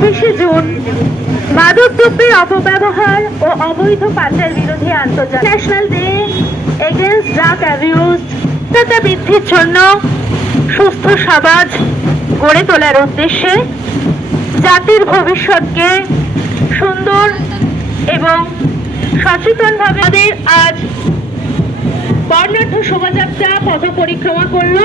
২৫শে জুন মাদকদ্রব্যের অপব্যবহার ও অবৈধ পাচার বিরোধী আন্তর্জাতিক national day against drug abuse বৃদ্ধির জন্য সুস্থ সমাজ গড়ে তোলার উদ্দেশ্যে জাতির ভবিষ্যৎকে সুন্দর এবং সচেতনভাবে আমাদের আজ বর্ণাঢ্য শোভাযাত্রা পথ পরিক্রমা করল।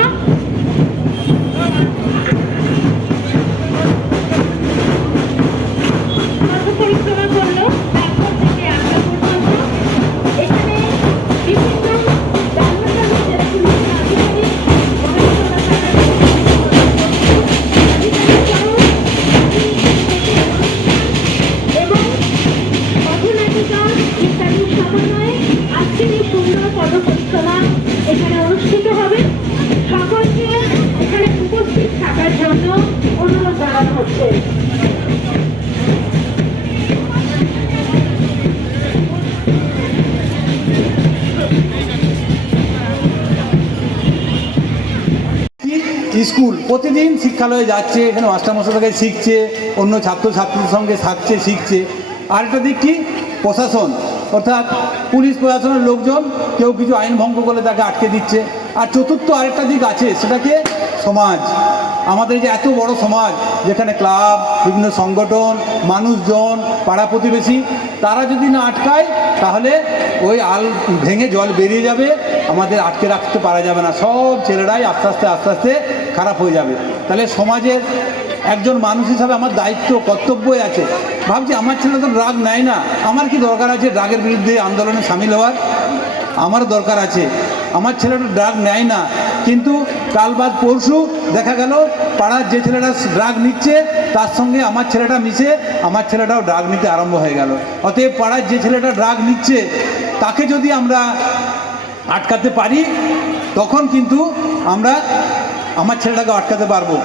এখানে অনুষ্ঠিত হবে। সকলকে এখানে উপস্থিত থাকার জন্য অনুরোধ জানানো হচ্ছে। স্কুল প্রতিদিন শিক্ষালয়ে যাচ্ছে, এখানে মাস্টারমশাই থেকে শিখছে, অন্য ছাত্রছাত্রীদের সঙ্গে থাকছে, শিখছে। আরেকটা দিক কি, প্রশাসন অর্থাৎ পুলিশ প্রশাসনের লোকজন কেউ কিছু আইন ভঙ্গ করলে তাকে আটকে দিচ্ছে। আর চতুর্থ আরেকটা দিক আছে, সেটাকে সমাজ। আমাদের যে এত বড় সমাজ, যেখানে ক্লাব, বিভিন্ন সংগঠন, মানুষজন, পাড়া প্রতিবেশী, তারা যদি না আটকায় তাহলে ওই আল ভেঙে জল বেরিয়ে যাবে, আমাদের আটকে রাখতে পারা যাবে না। সব ছেলেরাই আস্তে আস্তে খারাপ হয়ে যাবে। তাহলে সমাজের একজন মানুষ হিসাবে আমার দায়িত্ব কর্তব্যই আছে। ভাবছি আমার ছেলে তো ড্রাগ নেয় না, আমার কি দরকার আছে ড্রাগের বিরুদ্ধে আন্দোলনে সামিল হওয়ার? আমার দরকার আছে। আমার ছেলেটা ড্রাগ নেয় না, কিন্তু কাল বাদ পরশু দেখা গেল পাড়ার যে ছেলেটা ড্রাগ নিচ্ছে তার সঙ্গে আমার ছেলেটা মিশে আমার ছেলেটাও ড্রাগ নিতে আরম্ভ হয়ে গেল। অতএব পাড়ার যে ছেলেটা ড্রাগ নিচ্ছে তাকে যদি আমরা আটকাতে পারি, তখন কিন্তু আমরা আমার ছেলেটাকে আটকাতে পারবো।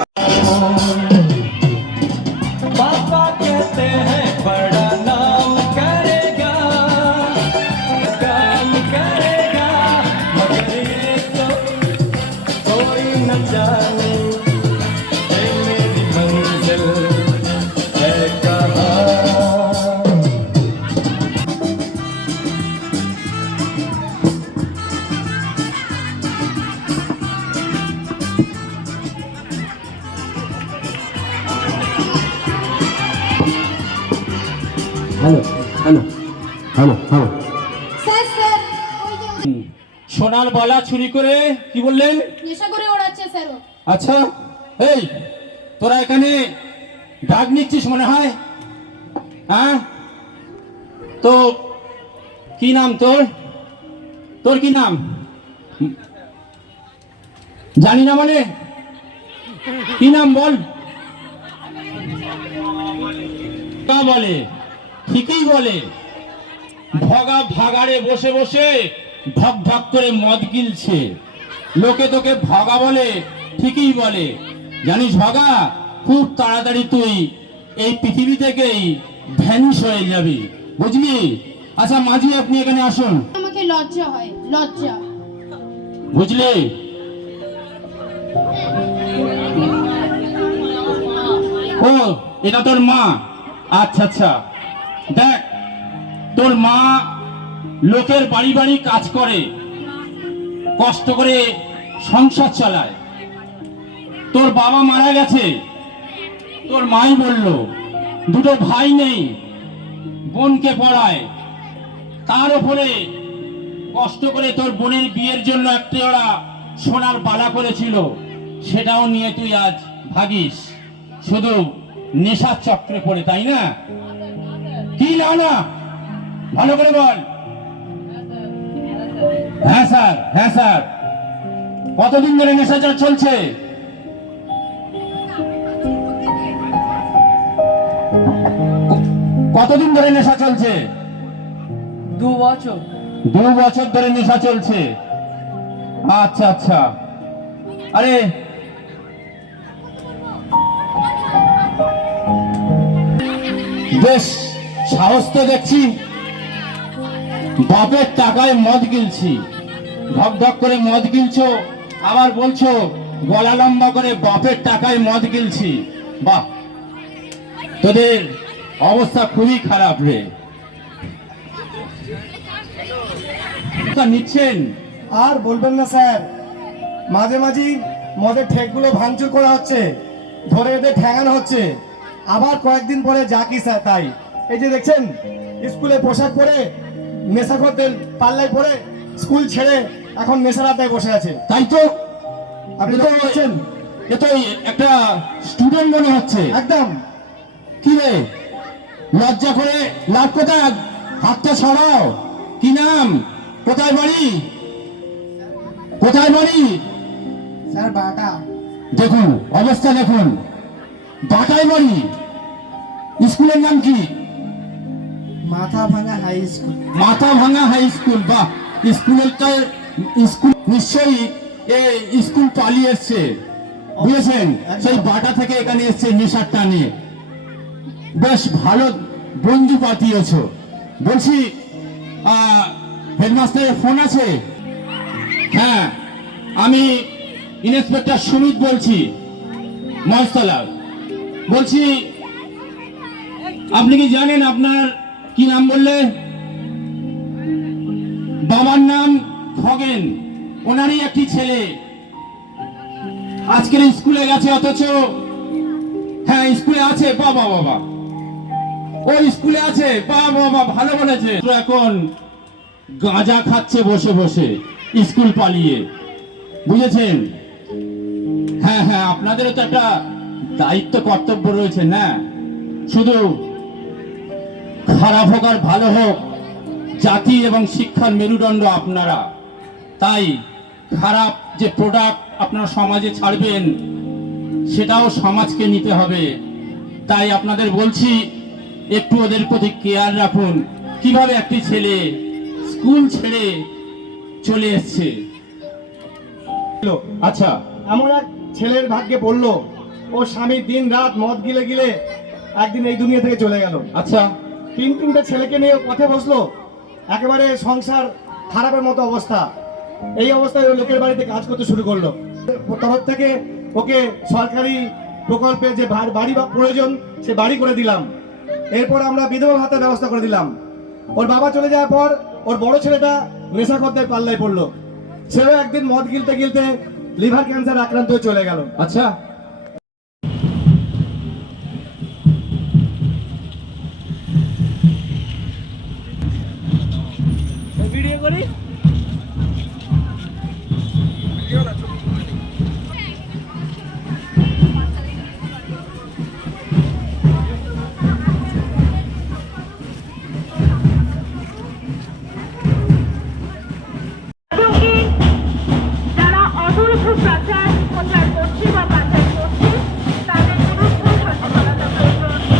হ্যালো হ্যালো হ্যালো হ্যালো সোনার বালা চুরি করে কি বললেন? নেশা করে ওড়াচ্ছে স্যার। আচ্ছা, এই তোরা এখানে ড্রাগ নিচ্ছিস মনে হয়? হ্যাঁ, তো কি নাম তোর? তোর কি নাম জানি না মানে? কি নাম বল? বলে ঠিকই বলে, ভগা ভাগাড়ে বসে বসে ঢক ঢক করে মদ গিলছে। লোকে তোকে ভগা বলে, ঠিকই বলে। জানিস ভগা, খুব তাড়াতাড়ি তুই এই পৃথিবী থেকেই ভ্যানিশ হয়ে যাবি, বুঝলি? আচ্ছা মাঝি, আপনি এখানে আসুন। আমাকে লজ্জা হয়, লজ্জা, বুঝলি? ও, এটা তোর মা? আচ্ছা আচ্ছা, দেখ তোর মা লোকের বাড়ি বাড়ি কাজ করে, কষ্ট করে সংসার চালায়। তোর বাবা মারা গেছে, তোর মাই বলল দুটো ভাই নেই, বোনকে পড়ায়, তার উপরে কষ্ট করে তোর বোনের বিয়ের জন্য একটা ওরা সোনার বালা করেছিল, সেটাও নিয়ে তুই আজ ভাগিস শুধু নেশার চক্রে পড়ে, তাই না? কি না না, ভালো করে বল। হ্যাঁ স্যার, হ্যাঁ স্যার। কতদিন ধরে নেশাচার চলছে? কতদিন ধরে নেশা চলছে? 2 বছর। 2 বছর ধরে নেশা চলছে। আচ্ছা আচ্ছা। আরে বেশ সাহস তো দেখছি, বাপের টাকায় মদ গিলছি, ঢক ঢক করে মদ গিলছো, আবার বলছো গলা লম্বা করে বাপের টাকায় মদ গিলছি। বাহ, তোদের অবস্থা খুবই খারাপ রে। নিচ্ছেন আর বলবেন না স্যার, মাঝে মাঝে মদের ঠেকগুলো ভাঙচুর করা হচ্ছে, ধরে এদের ঠেঙানো হচ্ছে, আবার কয়েকদিন পরে যা কি স্যার তাই। এই যে দেখছেন স্কুলে পোশাক পরে নেশাখোরদের পাল্লায় পরে স্কুল ছেড়ে এখন নেশার আড্ডায় বসে আছে। তাই তো, আপনি তো বলছেন এ তো একটা স্টুডেন্ট মনে হচ্ছে। একদম। কি রে, লজ্জা করে লাভ কোথায়? হাতটা ছড়াও। কি নাম, কোথায় বাড়ি, কোথায় বাড়ি? স্যার বাটা। দেখুন অবস্থা, দেখুন বাটায় বাড়ি। স্কুলের নাম কি? মাথা ভাঙা হাই স্কুল। মাথা ভাঙা হাই স্কুল। বাহ, স্কুল নিশ্চয়ই স্কুল পালিয়ে এসছে, বুঝেছেন? সেই বাটা থেকে এখানে এসছে নেশার টানে। বেশ ভালো বন্ধু পাঠিয়েছ। বলছি হেডমাস্টারের ফোন আছে? হ্যাঁ, আমি ইন্সপেক্টর সুমিত বলছি, মহেশতলা। বলছি আপনি কি জানেন আপনার কি নাম বললে? বাবার নাম খগেন, ওনারই একটি ছেলে আজকের স্কুলে গেছে, অথচ হ্যাঁ স্কুলে আছে। বাবা বাবা, ও স্কুলে আছে, বাবা বাবা, ভালো বলেছে। তো এখন গাঁজা খাচ্ছে বসে বসে স্কুল পালিয়ে, বুঝেছেন? হ্যাঁ হ্যাঁ, আপনাদেরও তো একটা দায়িত্ব কর্তব্য রয়েছে না, শুধু খারাপ হোক আর ভালো হোক, জাতি এবং শিক্ষার মেরুদণ্ড আপনারা। তাই খারাপ যে প্রোডাক্ট আপনারা সমাজে ছাড়বেন, সেটাও সমাজকে নিতে হবে। তাই আপনাদের বলছি, একটু ওদের প্রতি কেয়ার রাখুন। কিভাবে একটি ছেলে স্কুল ছেড়ে চলে এসছে। আচ্ছা, এমন এক ছেলের ভাগ্যে পড়লো, ও স্বামী দিন রাত মদ গিলে গিলে একদিন এই দুনিয়া থেকে চলে গেল। আচ্ছা, তিনটে ছেলেকে নিয়ে পথে বসলো, একেবারে সংসার খারাপের মতো অবস্থা। এই অবস্থায় ও লোকের বাড়িতে কাজ করতে শুরু করলো। তরফ থেকে ওকে সরকারি প্রকল্পে যে বাড়ি বা প্রয়োজন সে বাড়ি করে দিলাম। এরপর আমরা বিধবা ভাতার ব্যবস্থা করে দিলাম। ওর বাবা চলে যাওয়ার পর ওর বড় ছেলেটা নেশাখোরদের পাল্লায় পড়লো। সেও একদিন মদ গিলতে গিলতে লিভার ক্যান্সার আক্রান্ত হয়ে চলে গেল। আচ্ছা, ভিডিও করি। যারা অবৈধ পাচার করছে বা পাচার করছে, তাদের বিরুদ্ধে সচেতনতা প্রয়োজন।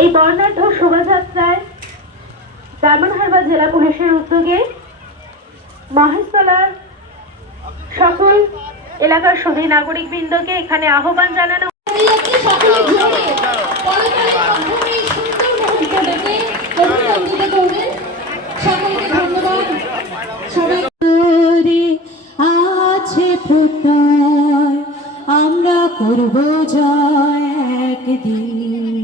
এই বর্ণাঢ্য শোভাযাত্রায় ডায়মন্ড হারবার জেলা পুলিশের উদ্যোগে মহেশতলার সকল এলাকার সুধী নাগরিকবৃন্দকে এখানে আহ্বান জানানো সকলে জোরে পরকালের মাধ্যমে এই সুন্দর মুহূর্তটাকে অভিনন্দিত করবেন। সকলকে ধন্যবাদ। সবাই আছে প্রত্যয় আমরা করব জয় একদিন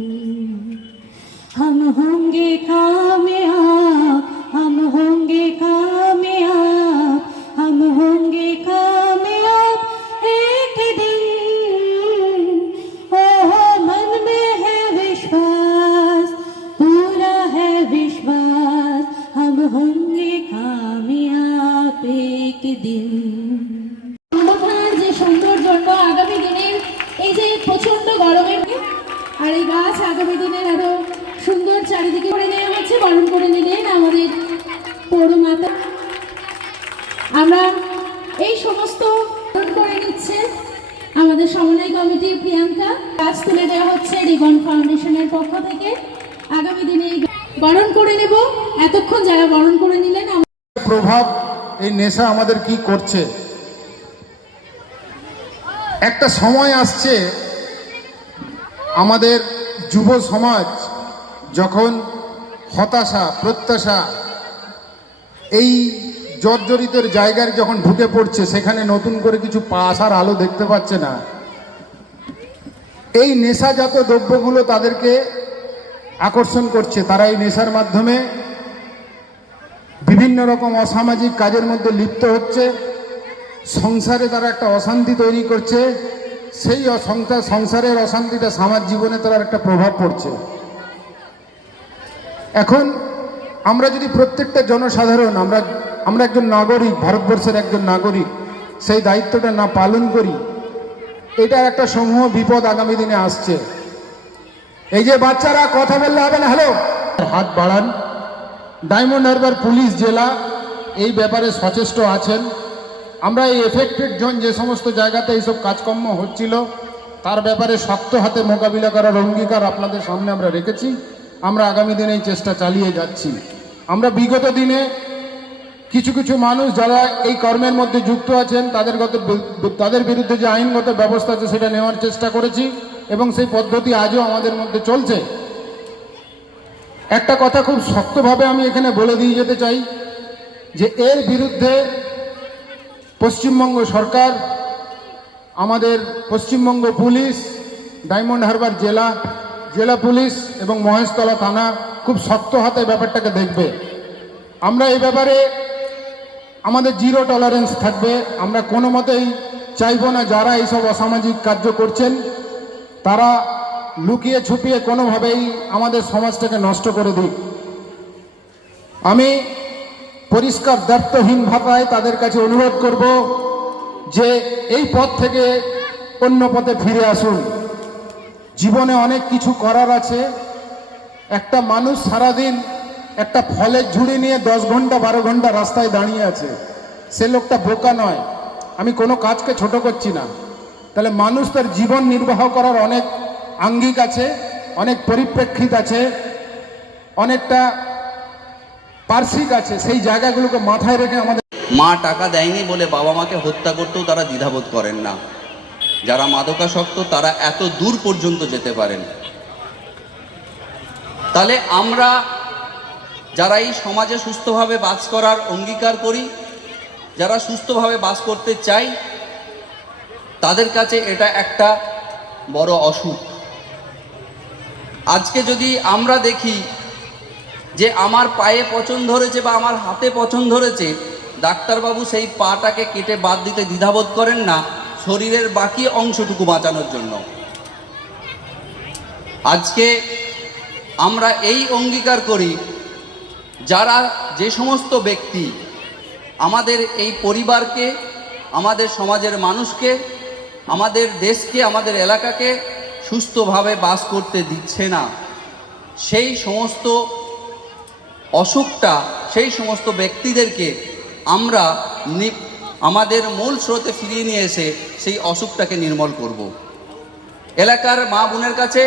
हम होंगे कामयाब हम होंगे कामयाब हम होंगे कामयाब एक दिन ओह मन में है विश्वास पूरा है विश्वास हम होंगे कामयाब एक दिन সমাধান যে সৌন্দর্য আগামী দিনের এই যে প্রচন্ড গরমের আর এই গাছ আগামী দিনের আরো সুন্দর চারিদিকে করে নেওয়া হচ্ছে। বরণ করে নিলেন আমাদের পৌরমাতা। আমরা এই সমস্ত বরণ করে নিচ্ছে আমাদের সমন্বয় কমিটির প্রিয়াঙ্কা। গাছ তুলে দেওয়া হচ্ছে রিবন ফাউন্ডেশনের পক্ষ থেকে। আগামী দিনে বরণ করে নেব। এতক্ষণ যারা বরণ করে নিলেন প্রভাব এই নেশা আমাদের কি করছে। একটা সময় আসছে আমাদের যুব সমাজ যখন হতাশা প্রত্যাশা এই জর্জরিতের জায়গায় যখন ঢুকে পড়ছে, সেখানে নতুন করে কিছু আসার আলো দেখতে পাচ্ছে না। এই নেশাজাত দ্রব্যগুলো তাদেরকে আকর্ষণ করছে। তারা এই নেশার মাধ্যমে বিভিন্ন রকম অসামাজিক কাজের মধ্যে লিপ্ত হচ্ছে। সংসারে তারা একটা অশান্তি তৈরি করছে। সেই সংসারের অশান্তিটা সমাজ জীবনে তার একটা প্রভাব পড়ছে। এখন আমরা যদি প্রত্যেকটা জনসাধারণ আমরা একজন নাগরিক, ভারতবর্ষের একজন নাগরিক, সেই দায়িত্বটা না পালন করি, এটার একটা সমূহ বিপদ আগামী দিনে আসছে। এই যে বাচ্চারা কথা বললে হবে না, হ্যালো হাত বাড়ান। ডায়মন্ড হারবার পুলিশ জেলা এই ব্যাপারে সচেষ্ট আছেন। আমরা এই এফেক্টেড জোন যে সমস্ত জায়গাতে এইসব কাজকর্ম হচ্ছিল তার ব্যাপারে শক্ত হাতে মোকাবিলা করার অঙ্গীকার আপনাদের সামনে আমরা রেখেছি। আমরা আগামী দিনে এই চেষ্টা চালিয়ে যাচ্ছি। আমরা বিগত দিনে কিছু কিছু মানুষ যারা এই কর্মের মধ্যে যুক্ত আছেন তাদের বিরুদ্ধে যে আইনগত ব্যবস্থা আছে সেটা নেওয়ার চেষ্টা করেছি এবং সেই পদ্ধতি আজও আমাদের মধ্যে চলছে। একটা কথা খুব শক্তভাবে আমি এখানে বলে দিয়ে যেতে চাই যে এর বিরুদ্ধে পশ্চিমবঙ্গ সরকার, আমাদের পশ্চিমবঙ্গ পুলিশ, ডায়মন্ড হারবার জেলা পুলিশ এবং মহেশতলা থানা খুব শক্ত হাতে ব্যাপারটাকে দেখবে। আমরা এই ব্যাপারে আমাদের জিরো টলারেন্স থাকবে। আমরা কোনো মতেই চাইব না যারা এইসব অসামাজিক কার্য করছেন তারা লুকিয়ে ছুপিয়ে কোনোভাবেই আমাদের সমাজটাকে নষ্ট করে দিক। আমি পরিষ্কার দায়িত্বহীন ভাষায় তাদের কাছে অনুরোধ করব যে এই পথ থেকে অন্য পথে ফিরে আসুন। জীবনে অনেক কিছু করার আছে। একটা মানুষ সারাদিন একটা ফলের ঝুড়ি নিয়ে 10 ঘন্টা 12 ঘন্টা রাস্তায় দাঁড়িয়ে আছে, সে লোকটা বোকা নয়। আমি কোনো কাজকে ছোট করছি না। তাহলে মানুষ তার জীবন নির্বাহ করার অনেক আঙ্গিক আছে, অনেক পরিপ্রেক্ষিত আছে, অনেকটা পার্শ্বিক আছে। সেই জায়গাগুলোকে মাথায় রেখে আমাদের মা টাকা দেয়নি বলে বাবা মাকে হত্যা করতেও তারা দ্বিধাবোধ করেন না। যারা মাদকাসক্ত তারা এত দূর পর্যন্ত যেতে পারেন। তাহলে আমরা যারা এই সমাজে সুস্থভাবে বাস করার অঙ্গীকার করি, যারা সুস্থভাবে বাস করতে চাই, তাদের কাছে এটা একটা বড় অসুখ। আজকে যদি আমরা দেখি যে আমার পায়ে পচন ধরেছে বা আমার হাতে পচন ধরেছে, ডাক্তারবাবু সেই পাটাকে কেটে বাদ দিতে দ্বিধাবোধ করেন না শরীরের বাকি অংশটুকু বাঁচানোর জন্য। আজকে আমরা এই অঙ্গীকার করি, যারা যে সমস্ত ব্যক্তি আমাদের এই পরিবারকে, আমাদের সমাজের মানুষকে, আমাদের দেশকে, আমাদের এলাকাকে সুস্থভাবে বাস করতে দিচ্ছে না, সেই সমস্ত অসুখটা, সেই সমস্ত ব্যক্তিদেরকে আমরা আমাদের মূল স্রোতে ফিরিয়ে নিয়ে এসে সেই অসুখটাকে নির্মূল করব। এলাকার মা বোনের কাছে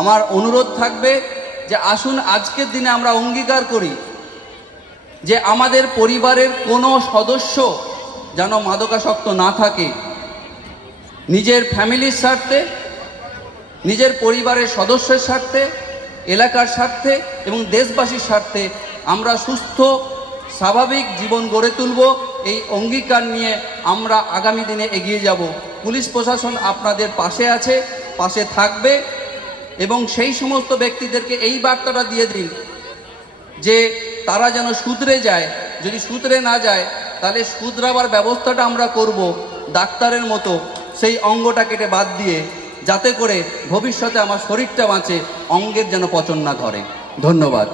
আমার অনুরোধ থাকবে যে আসুন আজকের দিনে আমরা অঙ্গীকার করি যে আমাদের পরিবারের কোনো সদস্য যেন মাদকাসক্ত না থাকে। নিজের ফ্যামিলির স্বার্থে, নিজের পরিবারের সদস্যের স্বার্থে, এলাকার স্বার্থে এবং দেশবাসীর স্বার্থে আমরা সুস্থ স্বাভাবিক জীবন গড়ে তুলব। এই অঙ্গীকার নিয়ে আমরা আগামী দিনে এগিয়ে যাব। পুলিশ প্রশাসন আপনাদের পাশে আছে, পাশে থাকবে এবং সেই সমস্ত ব্যক্তিদেরকে এই বার্তাটা দিয়ে দিন যে তারা যেন শুধরে যায়। যদি শুধরে না যায় তাহলে শুধরাবার ব্যবস্থাটা আমরা করব ডাক্তারের মতো, সেই অঙ্গটা কেটে বাদ দিয়ে, যাতে করে ভবিষ্যতে আমার শরীরটা বাঁচে, অঙ্গের যেন পচন না ধরে। ধন্যবাদ।